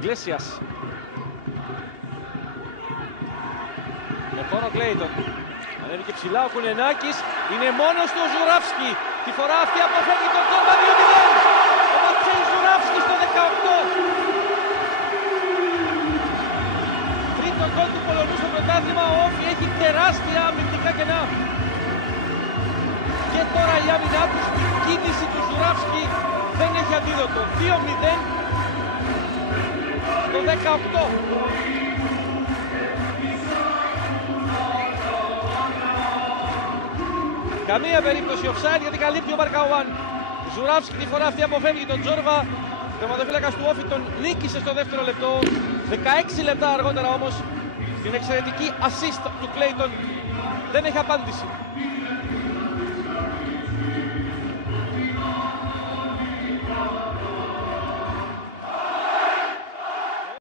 Ιγκλέσιας. Με χώρο Κλέιτον. Ανέβηκε ψηλά ο Κουνενάκης. Είναι μόνος του ο Ζουράφσκι. Τη φορά αυτή αποφεύγει τον Τζόρβα 2-0. Ο Ματσέι Ζουράφσκι στο 18. Τρίτο γκολ του Πολωνού στο πρωτάθλημα. Ο Όφι έχει τεράστια αμυντικά κενά. Και τώρα η άμυνά του στην κίνηση του Ζουράφσκι δεν έχει αντίδοτο. 2-0 στο 18. Καμία περίπτωση offside γιατί καλύπτει ο Μαρκαουάν. Ζουράφσκι τη φορά αυτή αποφεύγει τον Τζόρβα. Ο τερματοφύλακας του Όφι τον νίκησε στο δεύτερο λεπτό. 16 λεπτά αργότερα όμως την εξαιρετική assist του Κλέιτον δεν έχει απάντηση.